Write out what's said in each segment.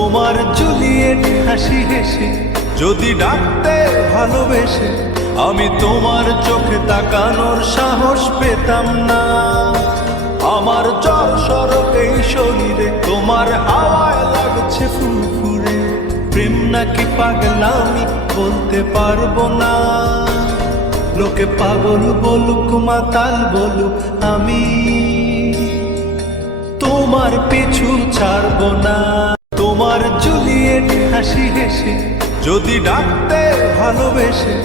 তোমার জুলিয়েট হাসি হেসে যদি ডাকতে ভালোবেসে আমি তোমার চোখে তাকানোর সাহস পেতাম না। আমার জল সরক এই শরীরে তোমার হাওয়ায় লাগছে ফুরফুরে। প্রেম নাকি পাগলামি বলতে পারবো না। লোকে পাগল বলুক মাতাল বলুক আমি তোমার পিছু ছাড়বো না। তোমার জুলিয়েট হাসি হেসে যদি ডাকতে ভালোবেসে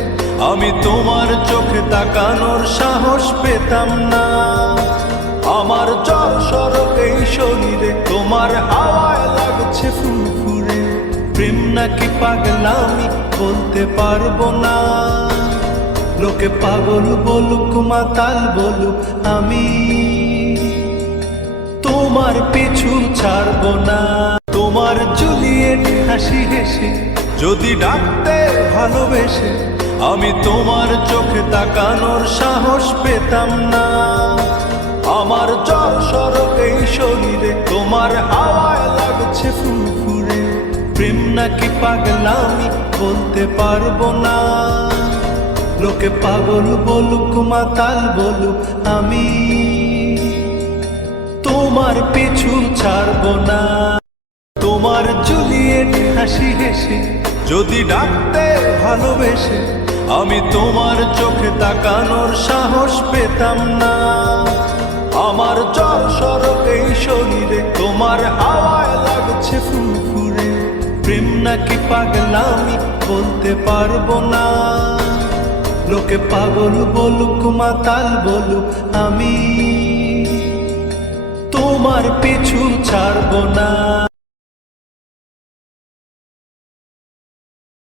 আমি তোমার চোখে তাকানোর সাহস পেতাম না। আমার জল সরক এই শরীরে তোমার হাওয়ায় লাগছে ফুরফুরে। প্রেম নাকি পাগলামি বলতে পারবো না। লোকে পাগল বলুক মাতাল বলুক আমি তোমার পিছু ছাড়বো না। তোমার জুলিয়েট হাসি হেসে যদি ডাকতে ভালোবেসে আমি তোমার চোখে তাকানোর সাহস পেতাম না। আমার জল সরক এই শরীরে তোমার হাওয়ায় লাগছে ফুরফুরে। প্রেম নাকি পাগলামি বলতে পারবো না। লোকে পাগল বলুক মাতাল বলুক আমি তোমার পিছু ছাড়বো না। তোমার জুলিয়েট হাসি হেসে যদি ডাকতে ভালোবেসে আমি তোমার চোখে তাকানোর সাহস পেতাম না। আমার জল সরক এই শরীরে তোমার হাওয়ায় লাগছে ফুরফুরে। প্রেম নাকি পাগলামি বলতে পারবো না। লোকে পাগল বলুক মাতাল বলুক আমি তোমার পিছু ছাড়বো না।